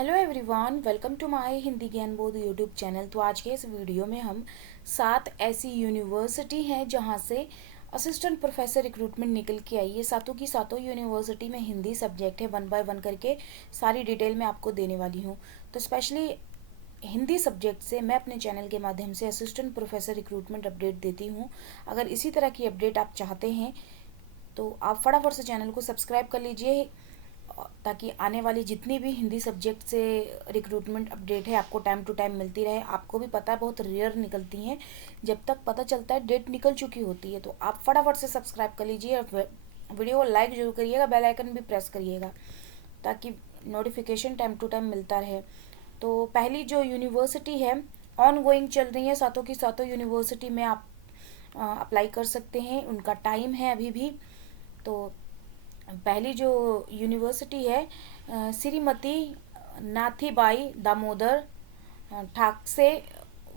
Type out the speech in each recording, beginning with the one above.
Hello everyone, welcome to my Hindi Gyan Bodh YouTube channel. तो आज के इस वीडियो में हम 7 ऐसी यूनिवर्सिटी हैं जहां से असिस्टेंट प्रोफेसर रिक्रूटमेंट निकल के आई है। सातों की सातों यूनिवर्सिटी में हिंदी सब्जेक्ट है। 1 बाय 1 करके सारी डिटेल मैं आपको देने वाली हूँ। तो स्पेशली हिंदी सब्जेक्ट से मैं अपने चैनल के माध्यम से असिस्टेंट प्रोफेसर रिक्रूटमेंट अपडेट देती हूँ। अगर इसी तरह की अपडेट आप चाहते हैं तो आप फटाफट से चैनल को सब्सक्राइब कर लीजिए, ताकि आने वाली जितनी भी हिंदी सब्जेक्ट से रिक्रूटमेंट अपडेट है आपको टाइम टू टाइम मिलती रहे। आपको भी पता है बहुत रेयर निकलती हैं, जब तक पता चलता है डेट निकल चुकी होती है। तो आप फटाफट से सब्सक्राइब कर लीजिए और वीडियो को लाइक जरूर करिएगा, बेल आइकन भी प्रेस करिएगा ताकि नोटिफिकेशन टाइम टू टाइम मिलता रहे। तो पहली जो यूनिवर्सिटी है, ऑन गोइंग चल रही है, सातों की सातों यूनिवर्सिटी में आप अप्लाई कर सकते हैं, उनका टाइम है अभी भी। तो पहली जो यूनिवर्सिटी है श्रीमती नाथीबाई दामोदर ठाकसे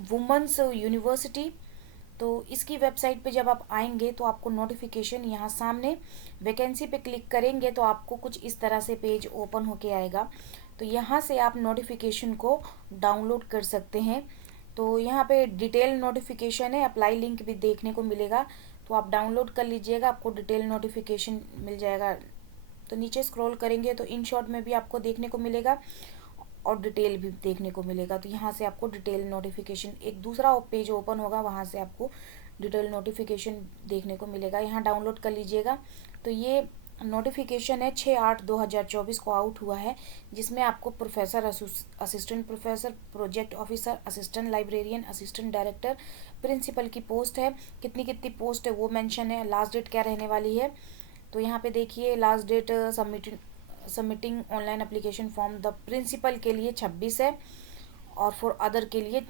वुमेंस यूनिवर्सिटी। तो इसकी वेबसाइट पे जब आप आएंगे तो आपको नोटिफिकेशन यहाँ सामने वैकेंसी पे क्लिक करेंगे तो आपको कुछ इस तरह से पेज ओपन होके आएगा। तो यहाँ से आप नोटिफिकेशन को डाउनलोड कर सकते हैं। तो यहाँ पे डिटेल नोटिफिकेशन है, अप्लाई लिंक भी देखने को मिलेगा, तो आप डाउनलोड कर लीजिएगा, आपको डिटेल नोटिफिकेशन मिल जाएगा। तो नीचे स्क्रॉल करेंगे तो इन शॉर्ट में भी आपको देखने को मिलेगा और डिटेल भी देखने को मिलेगा। तो यहाँ से आपको डिटेल नोटिफिकेशन, एक दूसरा पेज ओपन होगा, वहाँ से आपको डिटेल नोटिफिकेशन देखने को मिलेगा। यहाँ डाउनलोड कर लीजिएगा। तो ये नोटिफिकेशन है 6/8/2024 को आउट हुआ है, जिसमें आपको professor, assistant professor, project officer, assistant librarian, assistant director, principal की पोस्ट है। कितनी कितनी पोस्ट है वो मेंशन है। लास्ट डेट क्या रहने वाली है, तो यहाँ पे देखिए last date submitting online application form the principal के लिए 26 है और फॉर अदर के लिए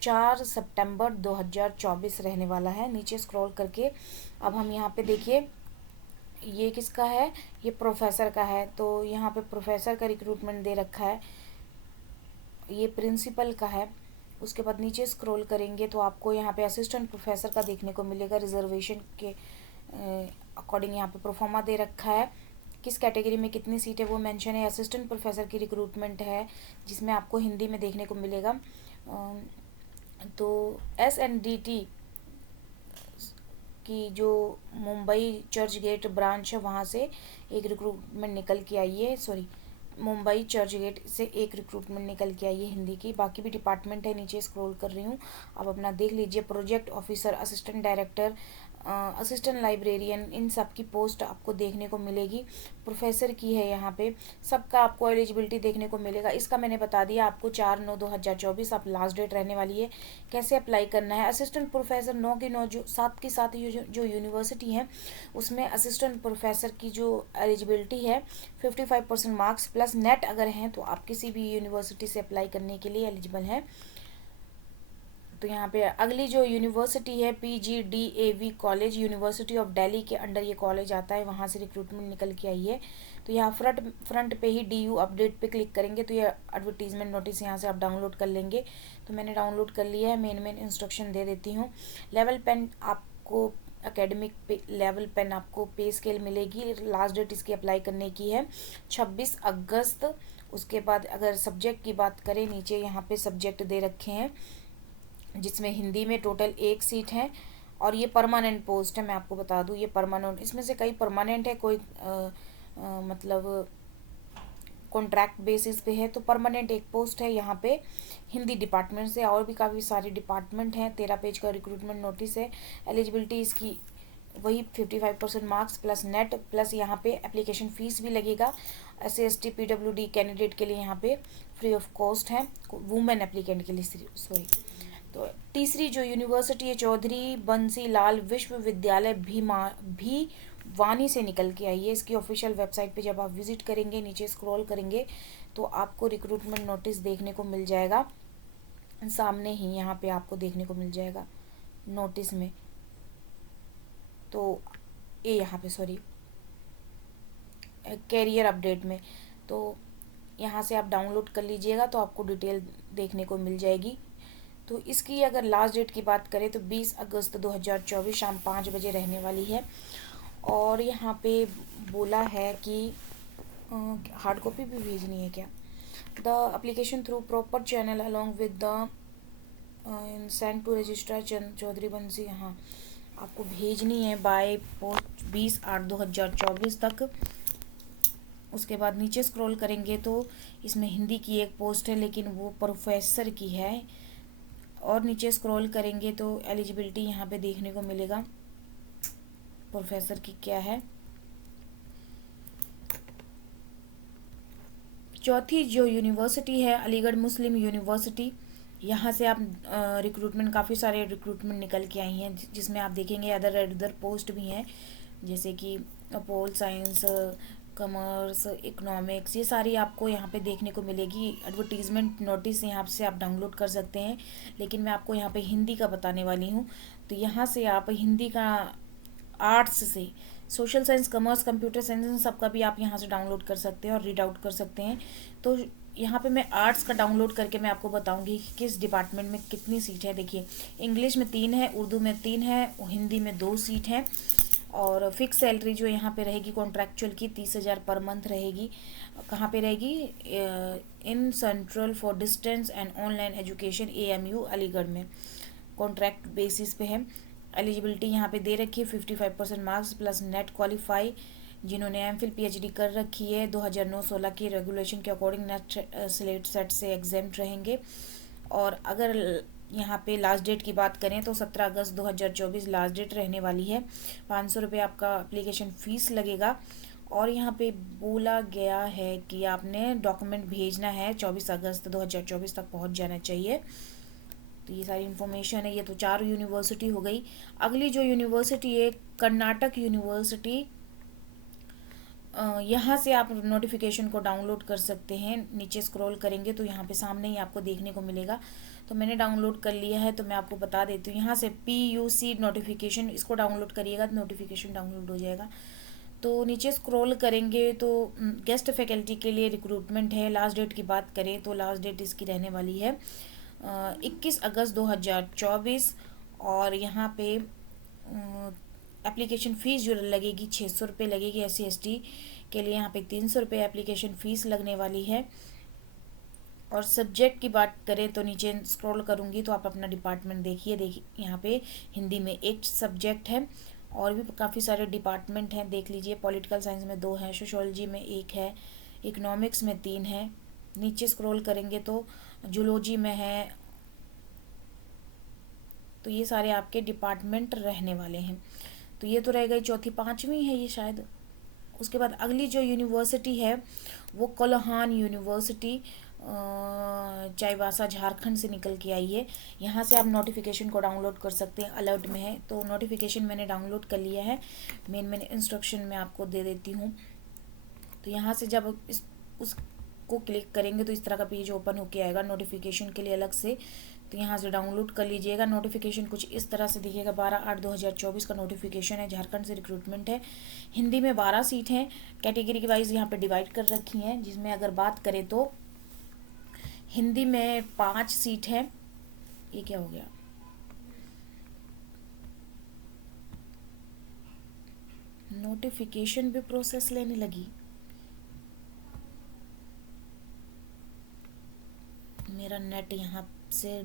4 सितंबर 2024 रहने वाला है। नीचे स्क्रॉल करके अब हम यहाँ पे देखिए, ये किसका है, ये प्रोफेसर का है। तो यहाँ पे प्रोफेसर का रिक्रूटमेंट दे रखा है, ये प्रिंसिपल का है। उसके बाद नीचे स्क्रॉल करेंगे तो आपको यहाँ पे असिस्टेंट प्रोफेसर का देखने को मिलेगा। रिजर्वेशन के अकॉर्डिंग यहाँ पे प्रोफार्मा दे रखा है, किस कैटेगरी में कितनी सीट है वो मेंशन है। असिस्टेंट प्रोफेसर की रिक्रूटमेंट है जिसमें आपको हिंदी में देखने को मिलेगा। तो SNDT की जो मुंबई चर्च गेट ब्रांच है वहाँ से एक रिक्रूटमेंट निकल के आई है, सॉरी मुंबई चर्च गेट से एक रिक्रूटमेंट निकल के आई है हिंदी की। बाकी भी डिपार्टमेंट है, नीचे स्क्रॉल कर रही हूँ, आप अपना देख लीजिए। Project officer, assistant director, assistant librarian, इन सब की पोस्ट आपको देखने को मिलेगी। प्रोफेसर की है, यहाँ पे सबका आपको एलिजिबिलिटी देखने को मिलेगा। इसका मैंने बता दिया आपको 4/9/2024 आप लास्ट डेट रहने वाली है। कैसे अप्लाई करना है, असिस्टेंट प्रोफेसर 9 की 9 जो 7 की 7 जो यूनिवर्सिटी है उसमें असिस्टेंट प्रोफेसर की जो एलिजिबिलिटी है 55% मार्क्स प्लस नेट अगर हैं तो आप किसी भी यूनिवर्सिटी से अप्लाई करने के लिए एलिजिबल हैं। तो यहाँ पे अगली जो यूनिवर्सिटी है PGDAV college, university of Delhi के अंडर ये कॉलेज आता है, वहाँ से रिक्रूटमेंट निकल के आई है। तो यहाँ फ्रंट पे ही DU अपडेट पे क्लिक करेंगे तो ये एडवर्टीजमेंट नोटिस यहाँ से आप डाउनलोड कर लेंगे। तो मैंने डाउनलोड कर लिया है। मेन इंस्ट्रक्शन दे देती हूँ। लेवल पेन आपको, एकेडमिक पे लेवल पेन आपको पे स्केल मिलेगी। लास्ट डेट इसकी अप्लाई करने की है 26 अगस्त। उसके बाद अगर सब्जेक्ट की बात करें, नीचे यहाँ पे सब्जेक्ट दे रखे हैं जिसमें हिंदी में टोटल 1 सीट है और ये परमानेंट पोस्ट है। मैं आपको बता दूं ये परमानेंट, इसमें से कई परमानेंट है, कोई मतलब कॉन्ट्रैक्ट बेसिस पे है। तो परमानेंट एक पोस्ट है यहाँ पे हिंदी डिपार्टमेंट से, और भी काफ़ी सारे डिपार्टमेंट हैं। 13 पेज का रिक्रूटमेंट नोटिस है। एलिजिबिलिटी इसकी वही 55% मार्क्स प्लस नेट प्लस यहाँ पे एप्लीकेशन फ़ीस भी लगेगा। SC ST PWD कैंडिडेट के लिए यहाँ पे फ्री ऑफ कॉस्ट है, वुमेन एप्लीकेंट के लिए, सॉरी। तो तीसरी जो यूनिवर्सिटी है चौधरी बंसी लाल विश्वविद्यालय भिवानी से निकल के आई है। इसकी ऑफिशियल वेबसाइट पे जब आप विजिट करेंगे, नीचे स्क्रॉल करेंगे तो आपको रिक्रूटमेंट नोटिस देखने को मिल जाएगा। सामने ही यहाँ पे आपको देखने को मिल जाएगा नोटिस में। तो ये यहाँ पे सॉरी कैरियर अपडेट में, तो यहाँ से आप डाउनलोड कर लीजिएगा तो आपको डिटेल देखने को मिल जाएगी। तो इसकी अगर लास्ट डेट की बात करें तो 20 अगस्त 2024 शाम 5 बजे रहने वाली है। और यहाँ पे बोला है कि हार्ड कॉपी भी भेजनी है क्या, the application through proper channel along with the send to registrar Chaudhary Bansi. हाँ, आपको भेजनी है बाय पोस्ट 20/8/2024 तक। उसके बाद नीचे स्क्रॉल करेंगे तो इसमें हिंदी की एक पोस्ट है, लेकिन वो प्रोफेसर की है। और नीचे स्क्रॉल करेंगे तो एलिजिबिलिटी यहाँ पे देखने को मिलेगा प्रोफेसर की क्या है। चौथी जो यूनिवर्सिटी है अलीगढ़ मुस्लिम यूनिवर्सिटी, यहाँ से आप रिक्रूटमेंट, काफ़ी सारे रिक्रूटमेंट निकल के आई हैं, जिसमें आप देखेंगे अदर पोस्ट भी हैं, जैसे कि पोल साइंस, कॉमर्स, इकोनॉमिक्स, ये सारी आपको यहाँ पे देखने को मिलेगी। एडवर्टीज़मेंट नोटिस यहाँ से आप डाउनलोड कर सकते हैं, लेकिन मैं आपको यहाँ पे हिंदी का बताने वाली हूँ। तो यहाँ से आप हिंदी का, आर्ट्स से, social science, commerce, computer science, सबका भी आप यहाँ से डाउनलोड कर सकते हैं और रीड आउट कर सकते हैं। तो यहाँ पे मैं आर्ट्स का डाउनलोड करके मैं आपको बताऊंगी कि किस डिपार्टमेंट में कितनी सीट है। देखिए, इंग्लिश में 3 है, उर्दू में 3 है, हिंदी में 2 सीट है। और फिक्स सैलरी जो यहाँ पे रहेगी कॉन्ट्रैक्चुअल की 30,000 पर मंथ रहेगी। कहाँ पे रहेगी? In central for distance and online education AMU Aligarh में, कॉन्ट्रैक्ट बेसिस पे है। एलिजिबिलिटी यहाँ पे दे रखी है 55% मार्क्स प्लस नेट क्वालिफाई, जिन्होंने MPhil PhD कर रखी है 2009-16 की रेगुलेशन के अकॉर्डिंग नेट स्लेट सेट से एग्जेम्प्ट रहेंगे। और अगर यहाँ पे लास्ट डेट की बात करें तो 17 अगस्त 2024 लास्ट डेट रहने वाली है। 500 रुपये आपका एप्लीकेशन फ़ीस लगेगा। और यहाँ पे बोला गया है कि आपने डॉक्यूमेंट भेजना है 24 अगस्त 2024 तक पहुँच जाना चाहिए। तो ये सारी इन्फॉर्मेशन है। ये तो 4 यूनिवर्सिटी हो गई। अगली जो यूनिवर्सिटी है कर्नाटक यूनिवर्सिटी, यहाँ से आप नोटिफिकेशन को डाउनलोड कर सकते हैं। नीचे स्क्रॉल करेंगे तो यहाँ पे सामने ही आपको देखने को मिलेगा। तो मैंने डाउनलोड कर लिया है, तो मैं आपको बता देती हूँ। यहाँ से PUC नोटिफिकेशन, इसको डाउनलोड करिएगा तो नोटिफिकेशन डाउनलोड हो जाएगा। तो नीचे स्क्रॉल करेंगे तो गेस्ट फैकल्टी के लिए रिक्रूटमेंट है। लास्ट डेट की बात करें तो लास्ट डेट इसकी रहने वाली है 21 अगस्त 2024। और यहाँ पे एप्लीकेशन फ़ीस जो लगेगी 600 रुपये लगेगी। SC ST के लिए यहाँ पे 300 रुपये एप्लीकेशन फ़ीस लगने वाली है। और सब्जेक्ट की बात करें तो नीचे स्क्रॉल करूँगी तो आप अपना डिपार्टमेंट देखिए यहाँ पे हिंदी में 1 सब्जेक्ट है, और भी काफ़ी सारे डिपार्टमेंट हैं, देख लीजिए। पॉलिटिकल साइंस में 2 है, सोशोलॉजी में 1 है, इकोनॉमिक्स में 3 है। नीचे स्क्रॉल करेंगे तो जूलॉजी में है। तो ये सारे आपके डिपार्टमेंट रहने वाले हैं। तो ये तो रह गई चौथी, 5वीं है ये शायद। उसके बाद अगली जो यूनिवर्सिटी है वो कोल्हान यूनिवर्सिटी चाईबासा झारखंड से निकल के आई है। यहाँ से आप नोटिफिकेशन को डाउनलोड कर सकते हैं, अलर्ट में है। तो नोटिफिकेशन मैंने डाउनलोड कर लिया है, मेन इंस्ट्रक्शन में आपको दे देती हूँ। तो यहाँ से जब उसको क्लिक करेंगे तो इस तरह का पेज ओपन होके आएगा नोटिफिकेशन के लिए अलग से। तो यहाँ से डाउनलोड कर लीजिएगा। नोटिफिकेशन कुछ इस तरह से दिखेगा। 12/8/2024 का नोटिफिकेशन है। झारखंड से रिक्रूटमेंट है। हिंदी में 12 सीट हैं, कैटेगरी के वाइज यहाँ पे डिवाइड कर रखी हैं। जिसमें अगर बात करें तो हिंदी में 5 सीट है। ये क्या हो गया? नोटिफिकेशन भी प्रोसेस लेने लगी। मेरा नेट यहाँ से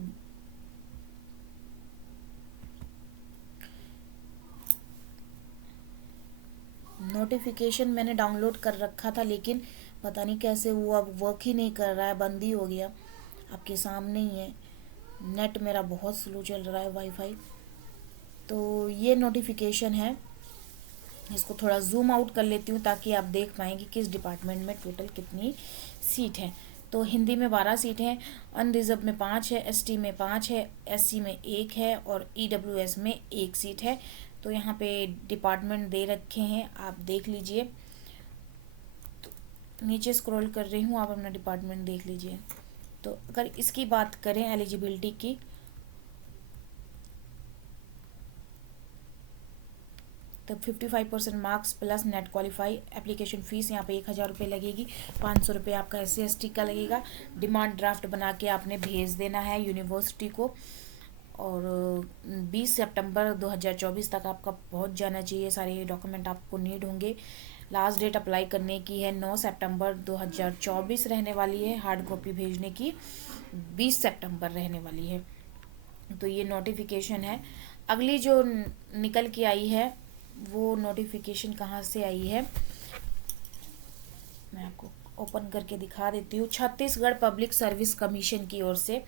नोटिफिकेशन मैंने डाउनलोड कर रखा था, लेकिन पता नहीं कैसे वो अब वर्क ही नहीं कर रहा है, बंद ही हो गया। आपके सामने ही है, नेट मेरा बहुत स्लो चल रहा है, वाईफाई। तो ये नोटिफिकेशन है। इसको थोड़ा जूम आउट कर लेती हूँ ताकि आप देख पाएँ कि किस डिपार्टमेंट में टोटल कितनी सीट है। तो हिंदी में 12 सीट हैं, अनरिजर्व में 5 है, ST में 5 है, SC में 1 है और EWS में 1 सीट है। तो यहाँ पे डिपार्टमेंट दे रखे हैं, आप देख लीजिए। तो नीचे स्क्रॉल कर रही हूँ, आप अपना डिपार्टमेंट देख लीजिए। तो अगर इसकी बात करें एलिजिबिलिटी की, तो 55% marks plus net qualify. Application fees यहाँ पे 1,000 रुपये लगेगी। 500 रुपये आपका SC ST का लगेगा। डिमांड ड्राफ्ट बना के आपने भेज देना है यूनिवर्सिटी को, और 20 सितंबर 2024 तक आपका पहुँच जाना चाहिए। सारे डॉक्यूमेंट आपको नीड होंगे। लास्ट डेट अप्लाई करने की है 9 सितंबर 2024 रहने वाली है। हार्ड कॉपी भेजने की 20 सितंबर रहने वाली है। तो ये नोटिफिकेशन है। अगली जो निकल के आई है वो नोटिफिकेशन कहाँ से आई है, मैं आपको ओपन करके दिखा देती हूँ। छत्तीसगढ़ पब्लिक सर्विस कमीशन की ओर से।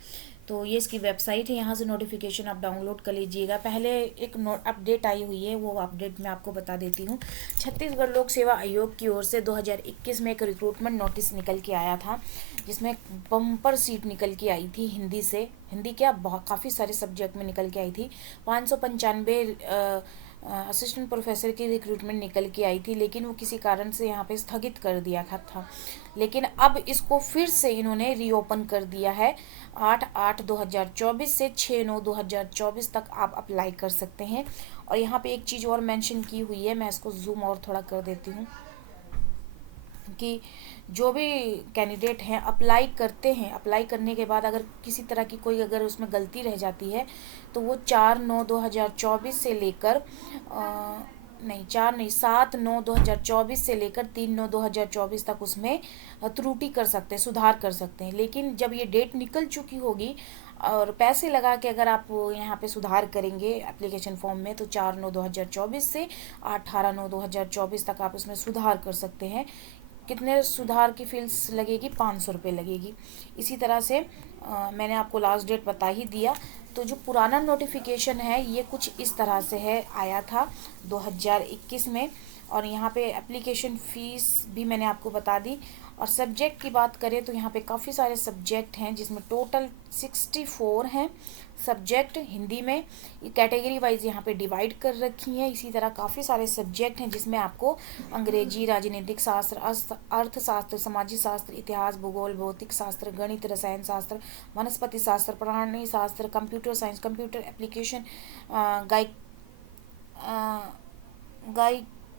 तो ये इसकी वेबसाइट है, यहाँ से नोटिफिकेशन आप डाउनलोड कर लीजिएगा। पहले एक अपडेट आई हुई है, वो अपडेट मैं आपको बता देती हूँ। छत्तीसगढ़ लोक सेवा आयोग की ओर से 2021 में एक रिक्रूटमेंट नोटिस निकल के आया था, जिसमें बम्पर सीट निकल के आई थी हिंदी से। हिंदी क्या, बहुत काफ़ी सारे सब्जेक्ट में निकल के आई थी। 595 असिस्टेंट प्रोफेसर की रिक्रूटमेंट निकल के आई थी, लेकिन वो किसी कारण से यहाँ पे स्थगित कर दिया था। लेकिन अब इसको फिर से इन्होंने रीओपन कर दिया है। 8/8/2024 से 6/9/2024 तक आप अप्लाई कर सकते हैं। और यहाँ पे एक चीज़ और मेंशन की हुई है, मैं इसको जूम और थोड़ा कर देती हूँ, कि जो भी कैंडिडेट हैं अप्लाई करते हैं, अप्लाई करने के बाद अगर किसी तरह की कोई अगर उसमें गलती रह जाती है तो वो 4/9/2024 से लेकर नहीं 7/9/2024 से लेकर 3/9/2024 तक उसमें त्रुटि कर सकते हैं, सुधार कर सकते हैं। लेकिन जब ये डेट निकल चुकी होगी और पैसे लगा के अगर आप यहाँ पे सुधार करेंगे एप्लीकेशन फॉर्म में, तो 4/9/2024 से 18/9/2024 तक आप उसमें सुधार कर सकते हैं। कितने सुधार की फीस लगेगी, 500 रुपये लगेगी। इसी तरह से मैंने आपको लास्ट डेट बता ही दिया। तो जो पुराना नोटिफिकेशन है ये कुछ इस तरह से है, आया था 2021 में। और यहाँ पे एप्लीकेशन फ़ीस भी मैंने आपको बता दी। और सब्जेक्ट की बात करें तो यहाँ पे काफ़ी सारे सब्जेक्ट हैं, जिसमें टोटल 64 हैं सब्जेक्ट हिंदी में। कैटेगरी वाइज यहाँ पे डिवाइड कर रखी हैं। इसी तरह काफ़ी सारे सब्जेक्ट हैं, जिसमें आपको अंग्रेजी, राजनीतिक शास्त्र, अर्थशास्त्र, समाजी शास्त्र, इतिहास, भूगोल, भौतिक शास्त्र, गणित, रसायन शास्त्र, वनस्पति शास्त्र, प्राणी शास्त्र, computer science, computer application,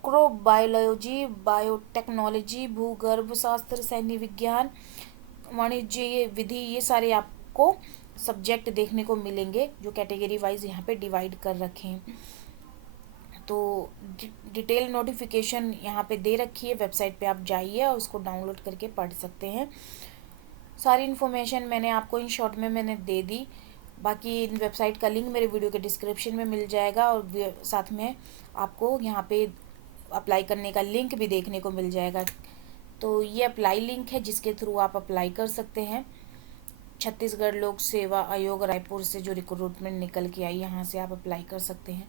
microbiology, biotechnology, भूगर्भ शास्त्र, सैन्य विज्ञान, वाणिज्य विधि, ये सारे आपको सब्जेक्ट देखने को मिलेंगे जो कैटेगरी वाइज यहाँ पे डिवाइड कर रखे हैं। तो डिटेल नोटिफिकेशन यहाँ पे दे रखी है, वेबसाइट पे आप जाइए और उसको डाउनलोड करके पढ़ सकते हैं। सारी इन्फॉर्मेशन मैंने आपको इन शॉर्ट में मैंने दे दी। बाकी वेबसाइट का लिंक मेरे वीडियो के डिस्क्रिप्शन में मिल जाएगा, और साथ में आपको यहाँ पे अप्लाई करने का लिंक भी देखने को मिल जाएगा। तो ये अप्लाई लिंक है जिसके थ्रू आप अप्लाई कर सकते हैं। छत्तीसगढ़ लोक सेवा आयोग रायपुर से जो रिक्रूटमेंट निकल के आई, यहाँ से आप अप्लाई कर सकते हैं।